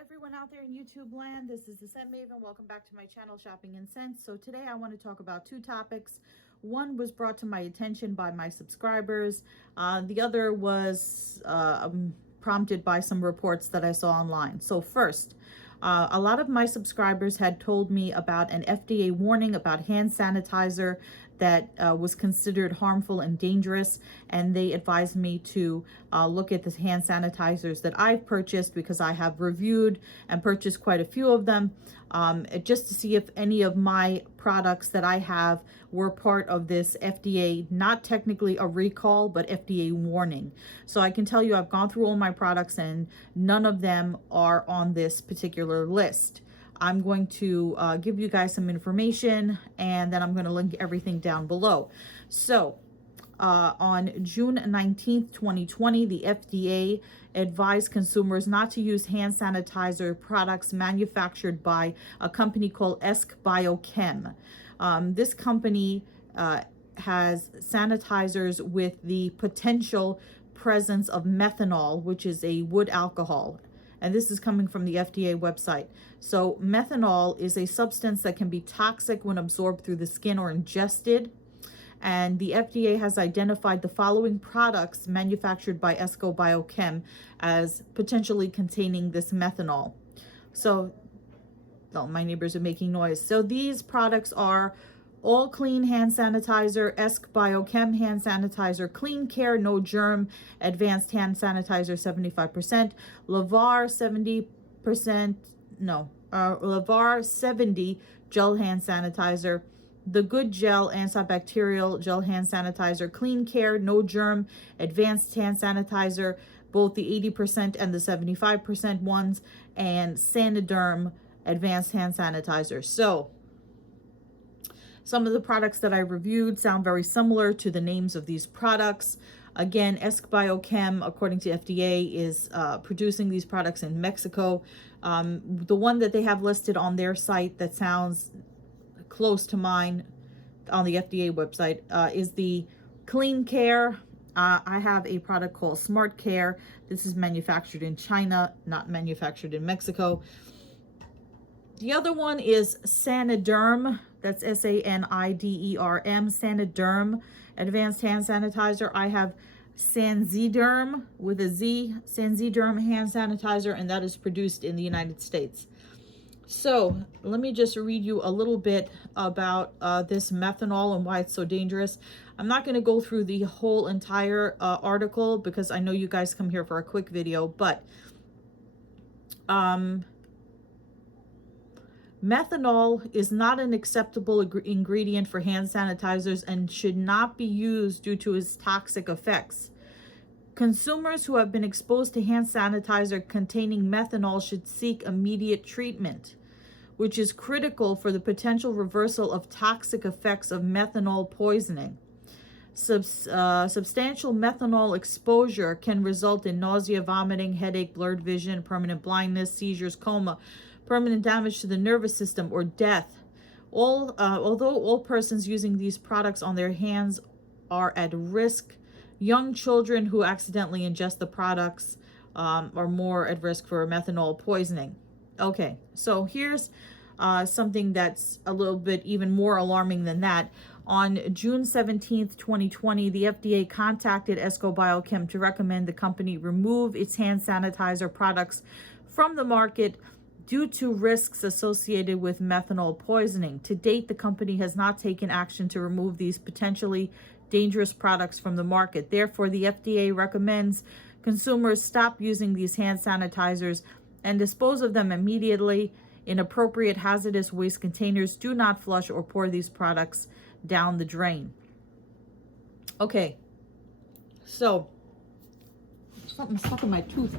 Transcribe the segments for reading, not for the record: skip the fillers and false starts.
everyone out there in YouTube land. This is the Scent Maven. Welcome back to my channel, Shopping in Scents. So today I want to talk about two topics. One was brought to my attention by my subscribers. The other was prompted by some reports that I saw online. So first, a lot of my subscribers had told me about an FDA warning about hand sanitizer that was considered harmful and dangerous, and they advised me to look at the hand sanitizers that I've purchased, because I have reviewed and purchased quite a few of them, just to see if any of my products that I have were part of this FDA, not technically a recall, but FDA warning. So I can tell you I've gone through all my products and none of them are on this particular list. I'm going to give you guys some information, and then I'm going to link everything down below. So on June 19th, 2020, the FDA advised consumers not to use hand sanitizer products manufactured by a company called Eskbiochem. This company has sanitizers with the potential presence of methanol, which is a wood alcohol. And this is coming from the FDA website. So methanol is a substance that can be toxic when absorbed through the skin or ingested. And the FDA has identified the following products manufactured by Eskbiochem as potentially containing this methanol. So, oh, my neighbors are making noise. So these products are All Clean Hand Sanitizer, Eskbiochem Hand Sanitizer, Clean Care No Germ Advanced Hand Sanitizer 75%, Lavar 70 Gel Hand Sanitizer, The Good Gel Antibacterial Gel Hand Sanitizer, Clean Care No Germ Advanced Hand Sanitizer, both the 80% and the 75% ones, and Saniderm Advanced Hand Sanitizer. So some of the products that I reviewed sound very similar to the names of these products. Again, Eskbiochem, according to FDA, is producing these products in Mexico. The one that they have listed on their site that sounds close to mine on the FDA website is the Clean Care. I have a product called Smart Care. This is manufactured in China, not manufactured in Mexico. The other one is Saniderm. That's Saniderm, Saniderm Advanced Hand Sanitizer. I have Sanziderm with a Z, Sanziderm Hand Sanitizer, and that is produced in the United States. So let me just read you a little bit about this methanol and why it's so dangerous. I'm not going to go through the whole entire article because I know you guys come here for a quick video, but methanol is not an acceptable ingredient for hand sanitizers and should not be used due to its toxic effects. Consumers who have been exposed to hand sanitizer containing methanol should seek immediate treatment, which is critical for the potential reversal of toxic effects of methanol poisoning. Substantial methanol exposure can result in nausea, vomiting, headache, blurred vision, permanent blindness, seizures, coma, permanent damage to the nervous system, or death. Although all persons using these products on their hands are at risk, young children who accidentally ingest the products are more at risk for methanol poisoning. Okay, so here's something that's a little bit even more alarming than that. On June 17th, 2020, the FDA contacted Eskbiochem to recommend the company remove its hand sanitizer products from the market due to risks associated with methanol poisoning. To date, the company has not taken action to remove these potentially dangerous products from the market. Therefore, the FDA recommends consumers stop using these hand sanitizers and dispose of them immediately in appropriate hazardous waste containers. Do not flush or pour these products down the drain. Okay, so something stuck in my tooth.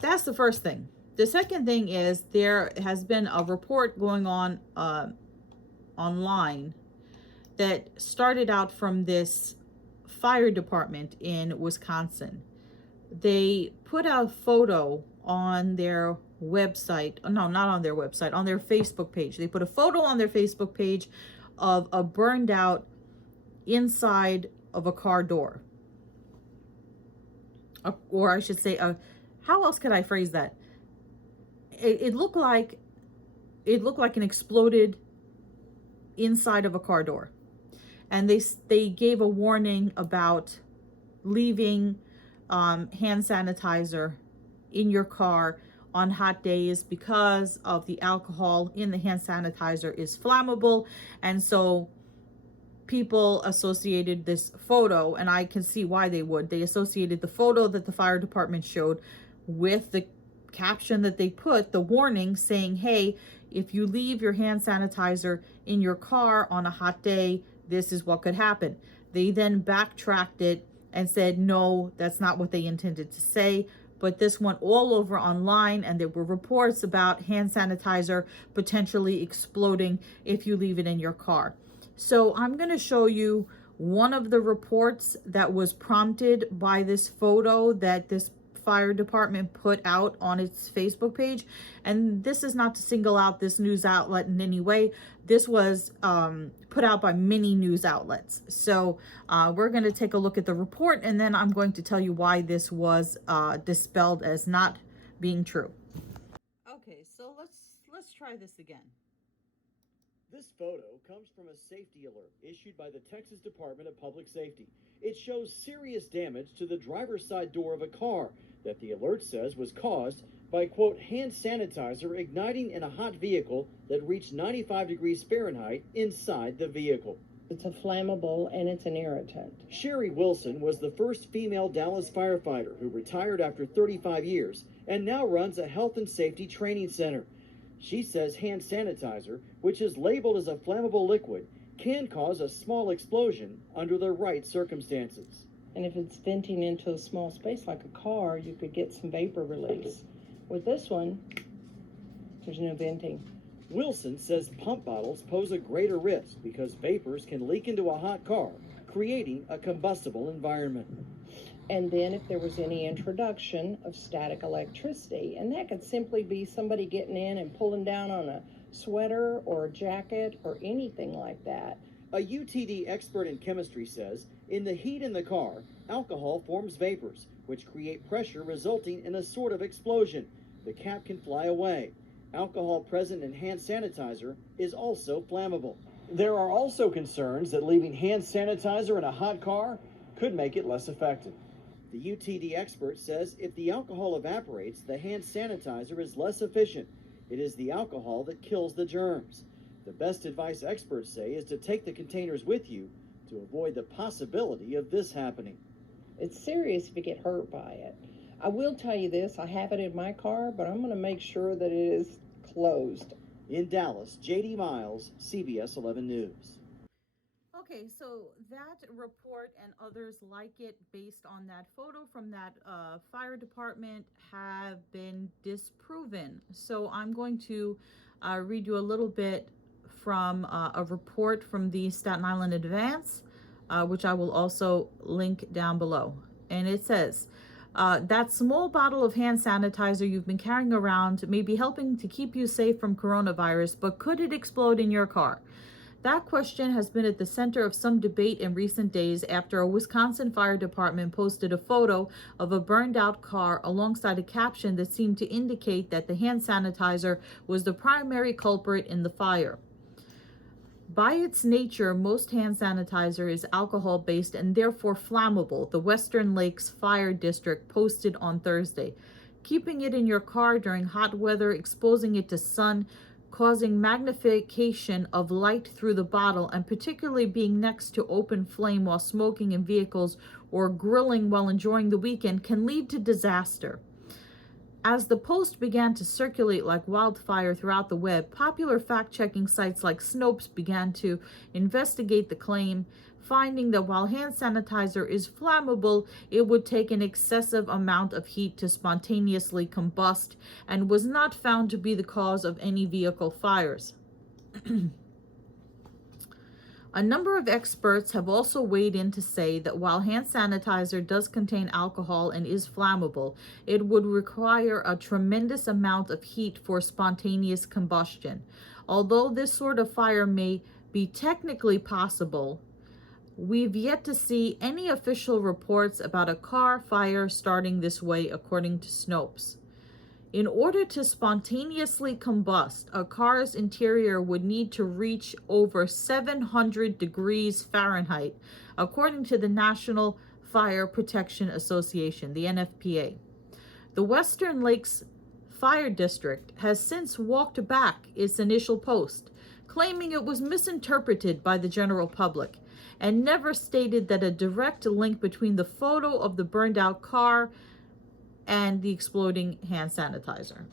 That's the first thing. The second thing is there has been a report going on online that started out from this fire department in Wisconsin. They put a photo on their website. No, not on their website, on their Facebook page. They put a photo on their Facebook page of a burned out inside of a car door. Or I should say a how else could I phrase that? It looked like an exploded inside of a car door. And they gave a warning about leaving hand sanitizer in your car on hot days because of the alcohol in the hand sanitizer is flammable. And so people associated this photo, and I can see why they would. They associated the photo that the fire department showed with the caption that they put, the warning saying, hey, if you leave your hand sanitizer in your car on a hot day, this is what could happen. They then backtracked it and said, no, that's not what they intended to say. But this went all over online, and there were reports about hand sanitizer potentially exploding if you leave it in your car. So I'm going to show you one of the reports that was prompted by this photo that this fire department put out on its Facebook page. And this is not to single out this news outlet in any way. This was put out by many news outlets. So we're going to take a look at the report, and then I'm going to tell you why this was dispelled as not being true. Okay, so let's try this again. This photo comes from a safety alert issued by the Texas Department of Public Safety. It shows serious damage to the driver's side door of a car that the alert says was caused by, quote, hand sanitizer igniting in a hot vehicle that reached 95 degrees Fahrenheit inside the vehicle. It's a flammable and it's an irritant. Sherry Wilson was the first female Dallas firefighter who retired after 35 years and now runs a health and safety training center. She says hand sanitizer, which is labeled as a flammable liquid, can cause a small explosion under the right circumstances. And if it's venting into a small space like a car, you could get some vapor release. With this one, there's no venting. Wilson says pump bottles pose a greater risk because vapors can leak into a hot car, creating a combustible environment. And then if there was any introduction of static electricity, and that could simply be somebody getting in and pulling down on a sweater or a jacket or anything like that. A UTD expert in chemistry says in the heat in the car, alcohol forms vapors, which create pressure resulting in a sort of explosion. The cap can fly away. Alcohol present in hand sanitizer is also flammable. There are also concerns that leaving hand sanitizer in a hot car could make it less effective. The UTD expert says if the alcohol evaporates, the hand sanitizer is less efficient. It is the alcohol that kills the germs. The best advice experts say is to take the containers with you to avoid the possibility of this happening. It's serious if you get hurt by it. I will tell you this, I have it in my car, but I'm going to make sure that it is closed. In Dallas, J.D. Miles, CBS 11 News. Okay, so that report and others like it based on that photo from that fire department have been disproven. So I'm going to read you a little bit from a report from the Staten Island Advance, which I will also link down below. And it says, that small bottle of hand sanitizer you've been carrying around may be helping to keep you safe from coronavirus, but could it explode in your car? That question has been at the center of some debate in recent days after a Wisconsin fire department posted a photo of a burned out car alongside a caption that seemed to indicate that the hand sanitizer was the primary culprit in the fire. By its nature, most hand sanitizer is alcohol-based and therefore flammable, the Western Lakes Fire District posted on Thursday. Keeping it in your car during hot weather, exposing it to sun, causing magnification of light through the bottle, and particularly being next to open flame while smoking in vehicles or grilling while enjoying the weekend can lead to disaster. As the post began to circulate like wildfire throughout the web, popular fact-checking sites like Snopes began to investigate the claim, finding that while hand sanitizer is flammable, it would take an excessive amount of heat to spontaneously combust and was not found to be the cause of any vehicle fires. A number of experts have also weighed in to say that while hand sanitizer does contain alcohol and is flammable, it would require a tremendous amount of heat for spontaneous combustion. Although this sort of fire may be technically possible, we've yet to see any official reports about a car fire starting this way, according to Snopes. In order to spontaneously combust, a car's interior would need to reach over 700 degrees Fahrenheit, according to the National Fire Protection Association, the NFPA. The Western Lakes Fire District has since walked back its initial post, claiming it was misinterpreted by the general public, and never stated that a direct link between the photo of the burned out car and the exploding hand sanitizer.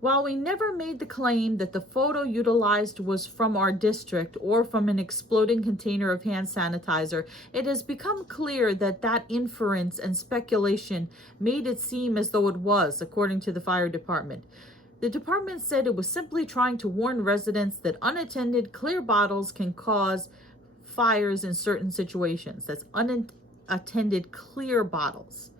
While we never made the claim that the photo utilized was from our district or from an exploding container of hand sanitizer, it has become clear that that inference and speculation made it seem as though it was, according to the fire department. The department said it was simply trying to warn residents that unattended clear bottles can cause fires in certain situations. That's unattended clear bottles.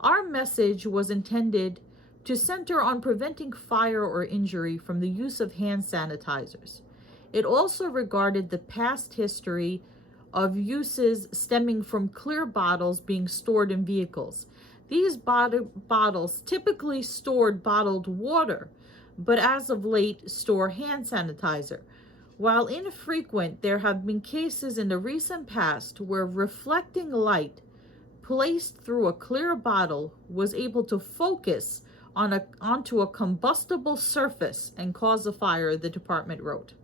Our message was intended to center on preventing fire or injury from the use of hand sanitizers. It also regarded the past history of uses stemming from clear bottles being stored in vehicles. These bottles typically stored bottled water, but as of late store hand sanitizer. While infrequent, there have been cases in the recent past where reflecting light placed through a clear bottle was able to focus onto a combustible surface and cause a fire, the department wrote.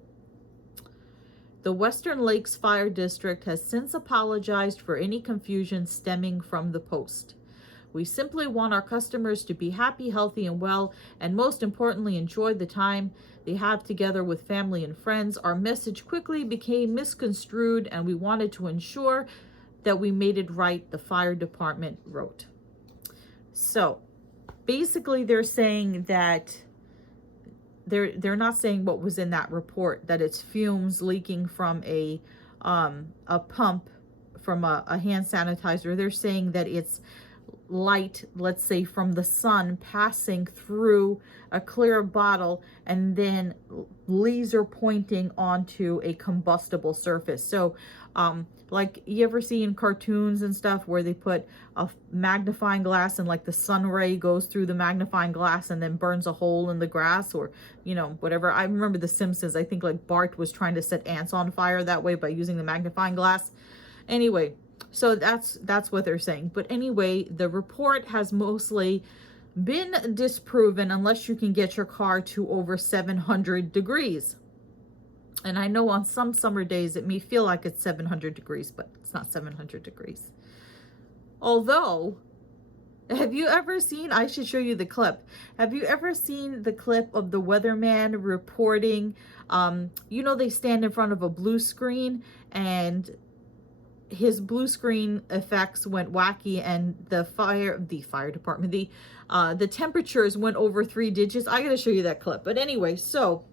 The Western Lakes Fire District has since apologized for any confusion stemming from the post. We simply want our customers to be happy, healthy, and well, and most importantly, enjoy the time they have together with family and friends. Our message quickly became misconstrued, and we wanted to ensure that we made it right, the fire department wrote. So, basically, they're saying that they're not saying what was in that report, that it's fumes leaking from a pump from a hand sanitizer. They're saying that it's light, let's say from the sun, passing through a clear bottle and then laser pointing onto a combustible surface. So like you ever see in cartoons and stuff where they put a magnifying glass and like the sun ray goes through the magnifying glass and then burns a hole in the grass, or you know, whatever. I remember The Simpsons, I think like Bart was trying to set ants on fire that way by using the magnifying glass. Anyway, so that's what they're saying. But anyway, the report has mostly been disproven unless you can get your car to over 700 degrees. And I know on some summer days it may feel like it's 700 degrees, but it's not 700 degrees. Although, have you ever seen, I should show you the clip. Have you ever seen the clip of the weatherman reporting, you know, they stand in front of a blue screen and his blue screen effects went wacky and the fire department, the temperatures went over 3 digits. I gotta show you that clip. But anyway, so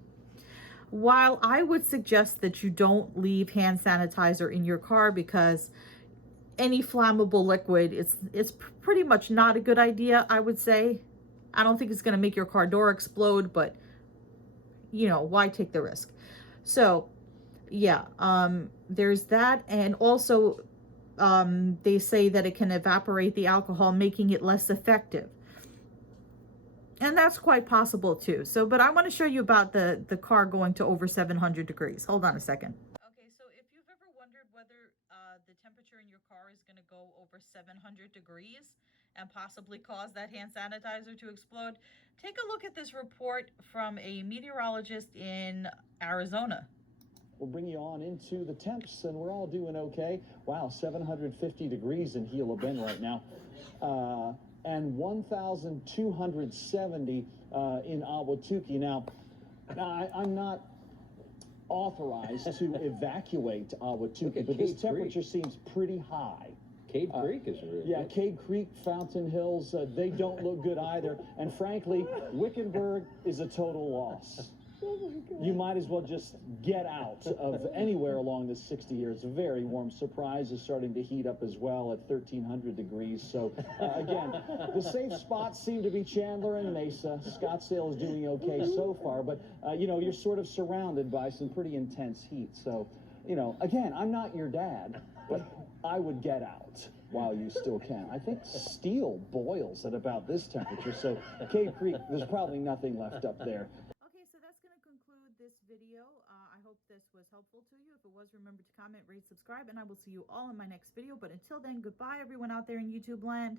while I would suggest that you don't leave hand sanitizer in your car because any flammable liquid, it's pretty much not a good idea, I would say. I don't think it's gonna make your car door explode, but you know, why take the risk? So yeah, there's that. And also they say that it can evaporate the alcohol, making it less effective. And that's quite possible too. So, but I want to show you about the car going to over 700 degrees. Hold on a second. Okay, so if you've ever wondered whether the temperature in your car is going to go over 700 degrees and possibly cause that hand sanitizer to explode, take a look at this report from a meteorologist in Arizona. We'll bring you on into the temps, and we're all doing okay. Wow, 750 degrees in Gila Bend right now. And 1,270 in Ahwatukee. Now, I'm not authorized to evacuate Ahwatukee, but this temperature seems pretty high. Cade Creek is really Yeah, good. Cade Creek, Fountain Hills, they don't look good either. And frankly, Wickenburg is a total loss. You might as well just get out of anywhere along the 60 years. Very warm. Surprise is starting to heat up as well at 1,300 degrees. So, again, the safe spots seem to be Chandler and Mesa. Scottsdale is doing okay so far, but, you know, you're sort of surrounded by some pretty intense heat. So, you know, again, I'm not your dad, but I would get out while you still can. I think steel boils at about this temperature, so Cave Creek, there's probably nothing left up there. Okay, so that's going to conclude this video. I hope this was helpful to you. If it was, remember to comment, rate, subscribe, and I will see you all in my next video. But until then, goodbye, everyone out there in YouTube land.